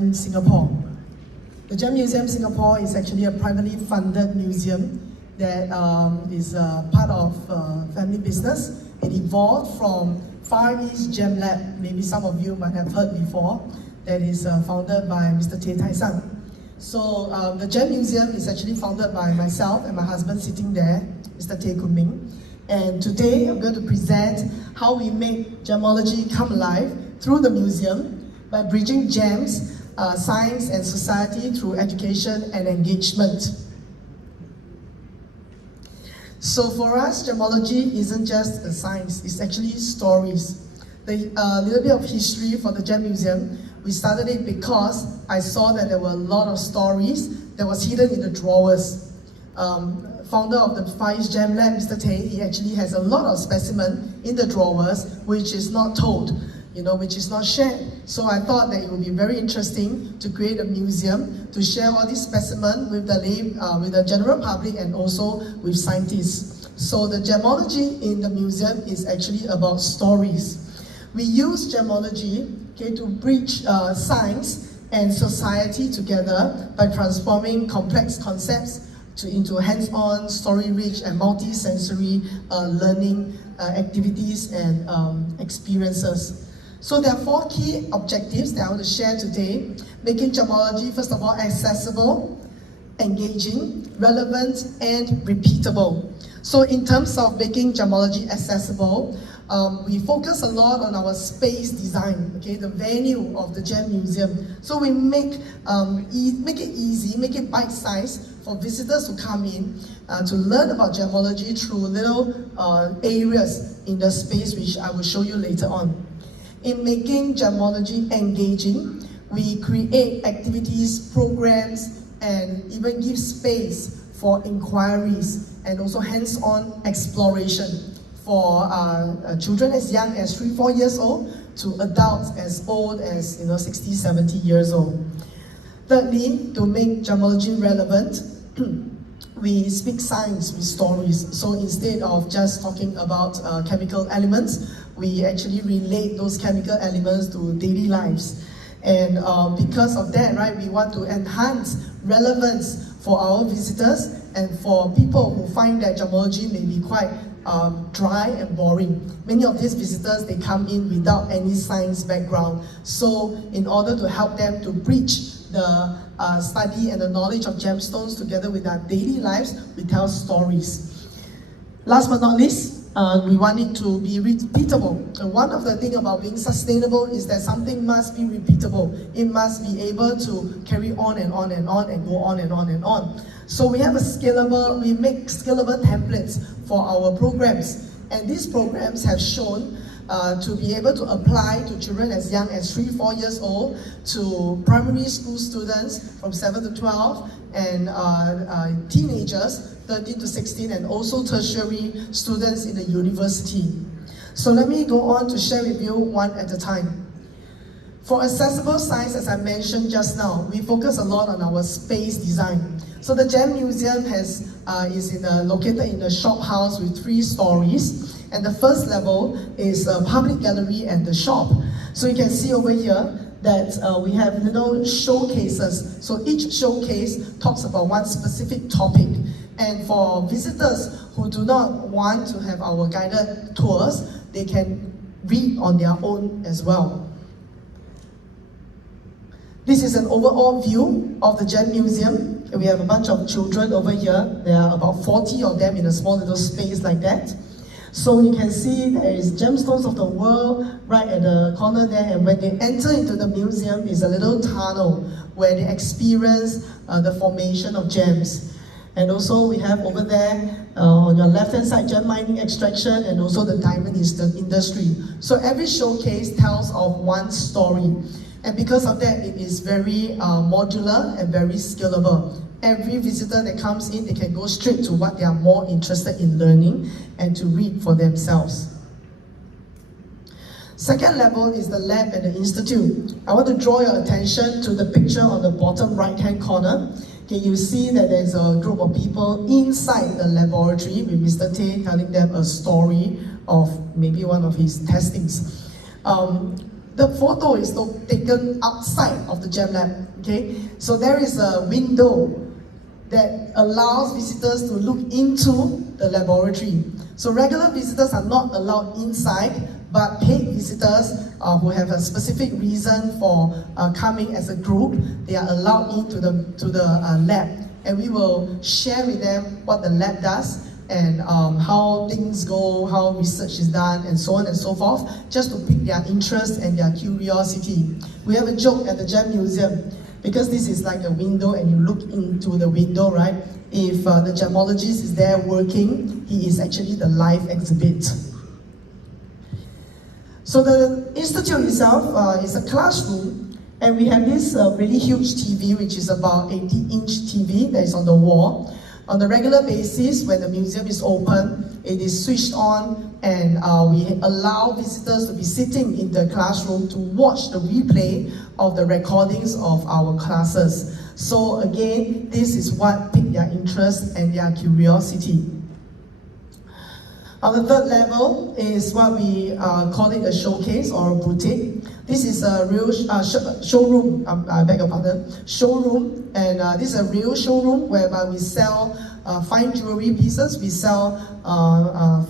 in Singapore. The Gem Museum Singapore is actually a privately funded museum that is part of family business. It evolved from Far East Gem Lab, maybe some of you might have heard before, that is founded by Mr. Tay Tai Sang. So the Gem Museum is actually founded by myself and my husband sitting there, Mr. Tay Kun Ming. And today I'm going to present how we make gemology come alive through the museum by bridging gems, science and society through education and engagement. So for us, gemology isn't just a science, it's actually stories. The little bit of history for the Gem Museum, we started it because I saw that there were a lot of stories that was hidden in the drawers. Founder of the Far East Gem Lab, Mr. Tay, he actually has a lot of specimen in the drawers which is not told, which is not shared. So I thought that it would be very interesting to create a museum to share all these specimens with the general public and also with scientists. So the gemology in the museum is actually about stories. We use gemology to bridge science and society together by transforming complex concepts into hands-on, story-rich and multi-sensory learning activities and experiences. So there are 4 key objectives that I want to share today. Making gemology, first of all, accessible, engaging, relevant, and repeatable. So in terms of making gemology accessible, we focus a lot on our space design, the venue of the Gem Museum. So we make it easy, make it bite-sized for visitors to come in to learn about gemology through little areas in the space, which I will show you later on. In making gemology engaging, we create activities, programs, and even give space for inquiries and also hands-on exploration for children as young as 3-4 years old to adults as old as 60-70 years old. Thirdly, to make gemology relevant, we speak science with stories. So instead of just talking about chemical elements, we actually relate those chemical elements to daily lives. And because of that, right, we want to enhance relevance for our visitors and for people who find that gemology may be quite dry and boring. Many of these visitors, they come in without any science background. So in order to help them to bridge the study and the knowledge of gemstones together with our daily lives, we tell stories. Last but not least, we want it to be repeatable. And one of the things about being sustainable is that something must be repeatable. It must be able to carry on and on and on and go on and on and on. So we make scalable templates for our programs. And these programs have shown to be able to apply to children as young as 3-4 years old, to primary school students from 7 to 12, and teenagers 13 to 16, and also tertiary students in the university. So let me go on to share with you one at a time. For accessible science, as I mentioned just now, we focus a lot on our space design. So the Gem Museum is located in a shop house with 3 stories. And the first level is a public gallery and the shop. So you can see over here that we have little showcases. So each showcase talks about one specific topic. And for visitors who do not want to have our guided tours, they can read on their own as well. This is an overall view of the Gem Museum. We have a bunch of children over here. There are about 40 of them in a small little space like that. So you can see there is gemstones of the world right at the corner there, and when they enter into the museum is a little tunnel where they experience the formation of gems. And also we have over there on your left hand side gem mining extraction and also the diamond industry. So every showcase tells of one story. And because of that, it is very modular and very scalable. Every visitor that comes in, they can go straight to what they are more interested in learning and to read for themselves. Second level is the lab and the institute. I want to draw your attention to the picture on the bottom right-hand corner. Okay, you see that there's a group of people inside the laboratory with Mr. Tay telling them a story of maybe one of his testings. The photo is taken outside of the gem lab, okay? So there is a window that allows visitors to look into the laboratory. So regular visitors are not allowed inside, but paid visitors who have a specific reason for coming as a group, they are allowed into the lab. And we will share with them what the lab does and how things go, how research is done, and so on and so forth, just to pique their interest and their curiosity. We have a joke at the Gem Museum, because this is like a window and you look into the window, right? If the gemologist is there working, he is actually the live exhibit. So the institute itself is a classroom, and we have this really huge TV, which is about 80-inch TV that is on the wall. On a regular basis, when the museum is open, it is switched on, and we allow visitors to be sitting in the classroom to watch the replay of the recordings of our classes. So again, this is what piqued their interest and their curiosity. On the third level is what we call it a showcase or a boutique. This is a real showroom, I beg your pardon, showroom, and this is a real showroom whereby we sell fine jewelry pieces, we sell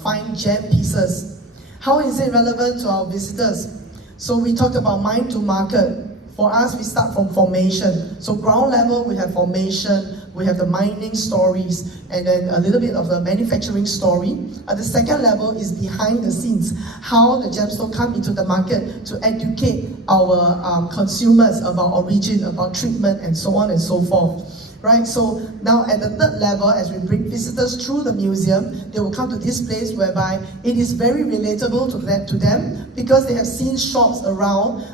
fine gem pieces. How is it relevant to our visitors? So we talked about mine to market. For us, we start from formation. So ground level, we have formation, we have the mining stories, and then a little bit of the manufacturing story. At the second level is behind the scenes, how the gemstone come into the market to educate our consumers about origin, about treatment, and so on and so forth. Right, so now at the third level, as we bring visitors through the museum, they will come to this place whereby it is very relatable to them because they have seen shops around.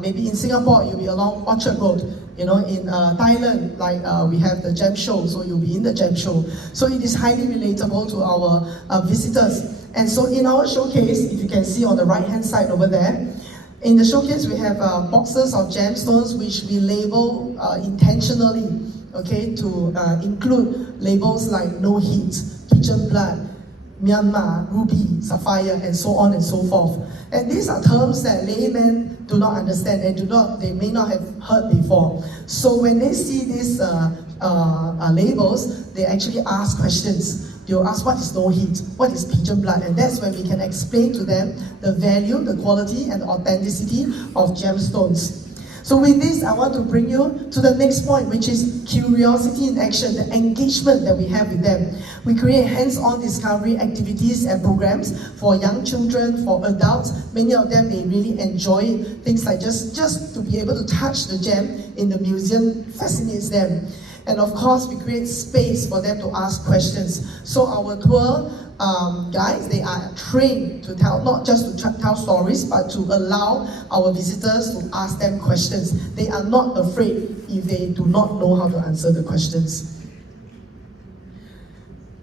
Maybe in Singapore, you'll be along Orchard Road. You know, in Thailand, like we have the gem show, so you'll be in the gem show. So it is highly relatable to our visitors. And so in our showcase, if you can see on the right-hand side over there, in the showcase we have boxes of gemstones which we label intentionally. Okay, to include labels like no heat, pigeon blood, Myanmar, ruby, sapphire, and so on and so forth. And these are terms that laymen do not understand and they may not have heard before. So when they see these labels, they actually ask questions. They'll ask, what is no heat? What is pigeon blood? And that's when we can explain to them the value, the quality, and the authenticity of gemstones. So with this, I want to bring you to the next point, which is curiosity in action, the engagement that we have with them. We create hands-on discovery activities and programs for young children, for adults. Many of them, they really enjoy things like just to be able to touch the gem in the museum fascinates them. And of course, we create space for them to ask questions. So our tour guides, they are trained to tell, not just to tell stories, but to allow our visitors to ask them questions. They are not afraid if they do not know how to answer the questions.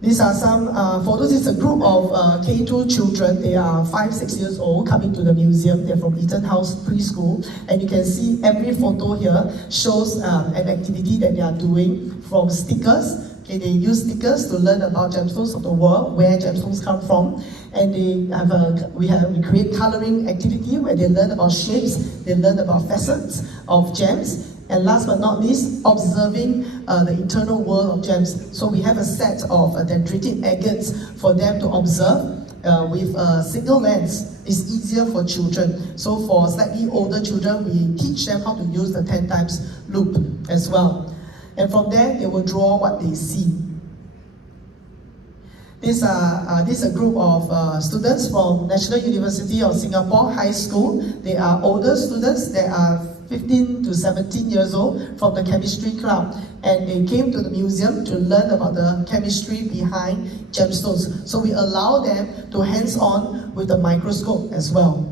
These are some photos. It's a group of K2 children. They are 5-6 years old coming to the museum. They're from Eaton House Preschool. And you can see every photo here shows an activity that they are doing, from stickers. Okay, they use stickers to learn about gemstones of the world, where gemstones come from. And we create coloring activity where they learn about shapes, they learn about facets of gems. And last but not least, observing the internal world of gems. So we have a set of dendritic agates for them to observe with a single lens. It's easier for children. So for slightly older children, we teach them how to use the 10 times loop as well. And from there, they will draw what they see. This is a group of students from National University of Singapore High School. They are older students. They are 15 to 17 years old from the chemistry club, and they came to the museum to learn about the chemistry behind gemstones. So we allow them to hands-on with the microscope as well.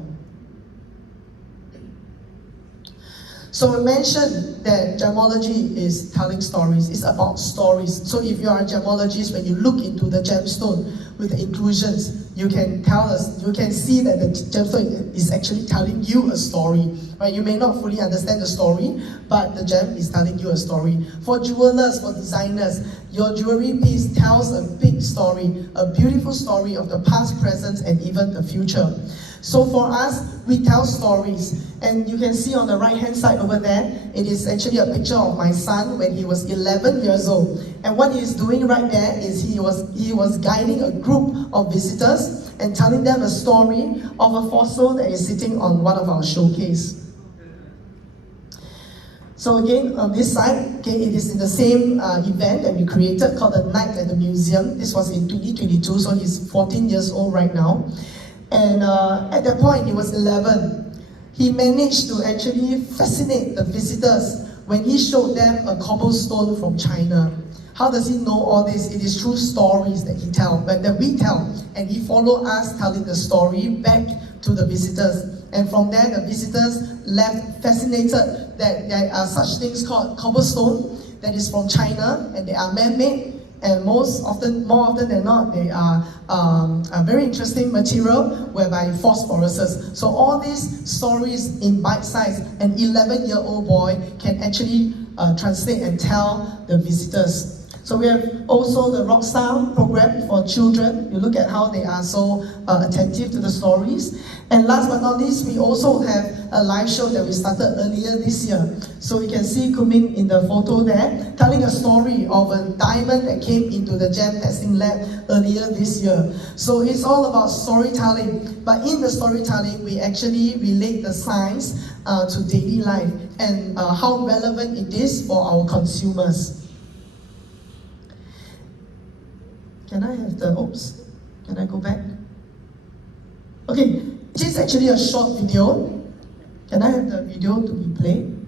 So we mentioned that gemology is telling stories. It's about stories. So if you are a gemologist, when you look into the gemstone with the inclusions, you can tell us, you can see that the gemstone is actually telling you a story. Right? You may not fully understand the story, but the gem is telling you a story. For jewelers, for designers, your jewelry piece tells a big story, a beautiful story of the past, present, and even the future. So for us, we tell stories. And you can see on the right-hand side over there, it is actually a picture of my son when he was 11 years old. And what he is doing right there is he was guiding a group of visitors and telling them a story of a fossil that is sitting on one of our showcase. So again, on this side, okay, it is in the same event that we created called the Night at the Museum. This was in 2022, so he's 14 years old right now. And at that point, he was 11. He managed to actually fascinate the visitors when he showed them a cobblestone from China. How does he know all this? It is through stories that we tell. And he followed us telling the story back to the visitors. And from there, the visitors left fascinated that there are such things called cobblestone that is from China, and they are man-made. And more often than not, they are a very interesting material whereby phosphoruses. So all these stories in bite size, an 11-year-old boy can actually translate and tell the visitors. So we have also the Rockstar program for children. You look at how they are so attentive to the stories. And last but not least, we also have a live show that we started earlier this year. So you can see Kumin in the photo there, telling a story of a diamond that came into the gem testing lab earlier this year. So it's all about storytelling. But in the storytelling, we actually relate the science to daily life and how relevant it is for our consumers. Can I have the, oops, can I go back? Okay, it is actually a short video. Can I have the video to be played?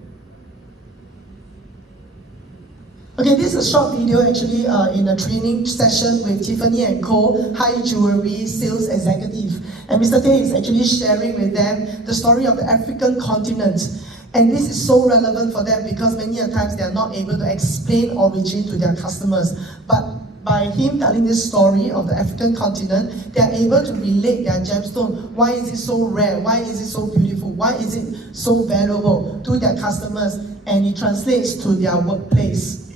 Okay, this is a short video actually in a training session with Tiffany & Co. High Jewelry Sales Executive. And Mr. Tay is actually sharing with them the story of the African continent. And this is so relevant for them because many a times they are not able to explain origin to their customers. But by him telling this story of the African continent, they are able to relate their gemstone. Why is it so rare? Why is it so beautiful? Why is it so valuable to their customers? And it translates to their workplace.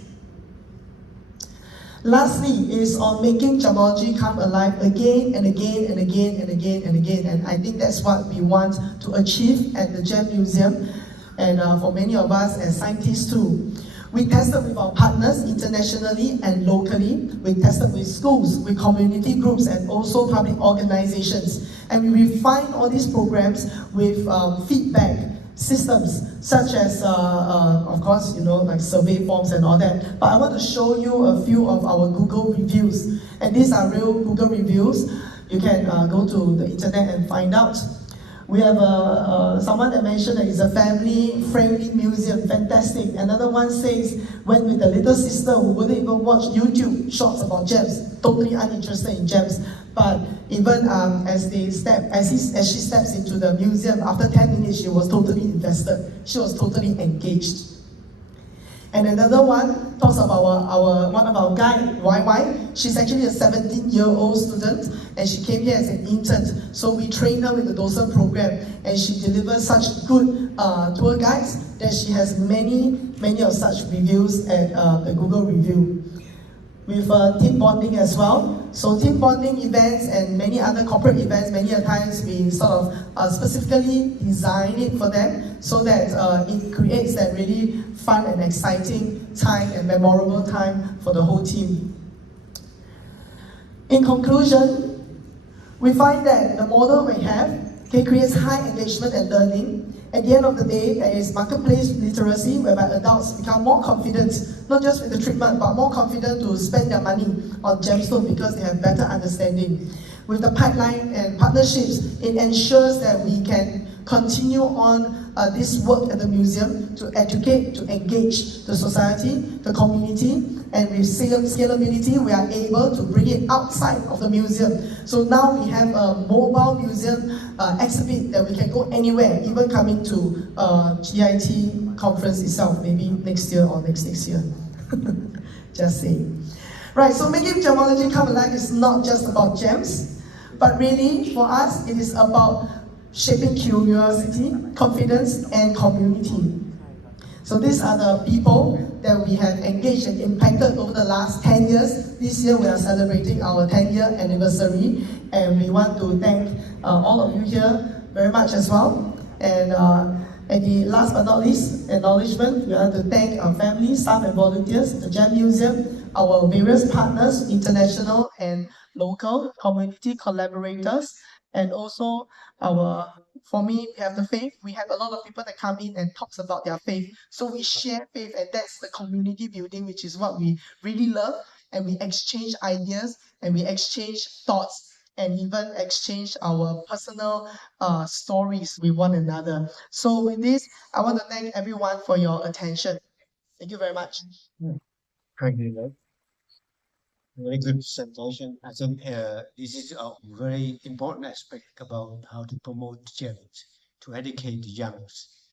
Lastly is on making gemology come alive again and again and again and again and again. And I think that's what we want to achieve at the Gem Museum and for many of us as scientists too. We tested with our partners internationally and locally. We tested with schools, with community groups, and also public organizations. And we refined all these programs with feedback systems, such as, of course, like survey forms and all that. But I want to show you a few of our Google reviews. And these are real Google reviews. You can go to the internet and find out. We have someone that mentioned that it's a family-friendly museum, fantastic. Another one says, went with the little sister who wouldn't even watch YouTube shorts about gems, totally uninterested in gems. But even as she steps into the museum, after 10 minutes, she was totally invested. She was totally engaged. And another one talks about one of our guide, YY. She's actually a 17-year-old student, and she came here as an intern. So we trained her with the docent program, and she delivers such good tour guides that she has many of such reviews at the Google review. With team bonding as well. So team bonding events and many other corporate events, many a times we sort of specifically design it for them so that it creates that really fun and exciting time and memorable time for the whole team. In conclusion, we find that the model we have creates high engagement and learning. At the end of the day, there is marketplace literacy whereby adults become more confident, not just with the treatment, but more confident to spend their money on gemstone because they have better understanding. With the pipeline and partnerships, it ensures that we can continue on this work at the museum to educate, to engage the society, the community, and with scalability, we are able to bring it outside of the museum. So now we have a mobile museum exhibit that we can go anywhere, even coming to GIT conference itself, maybe next year or next year. Just saying. Right, so making gemology come alive is not just about gems, but really, for us, it is about shaping curiosity, confidence, and community. So these are the people that we have engaged and impacted over the last 10 years. This year we are celebrating our 10-year anniversary, and we want to thank all of you here very much as well. And the last but not least, acknowledgement, we want to thank our family, staff and volunteers, the Gem Museum, our various partners, international and local, community collaborators, and also our, for me, we have the faith. We have a lot of people that come in and talks about their faith. So we share faith, and that's the community building, which is what we really love. And we exchange ideas, and we exchange thoughts, and even exchange our personal stories with one another. So with this, I want to thank everyone for your attention. Thank you very much. Thank you, Loke. Very good presentation. I think this is a very important aspect about how to promote gems, to educate the youngs.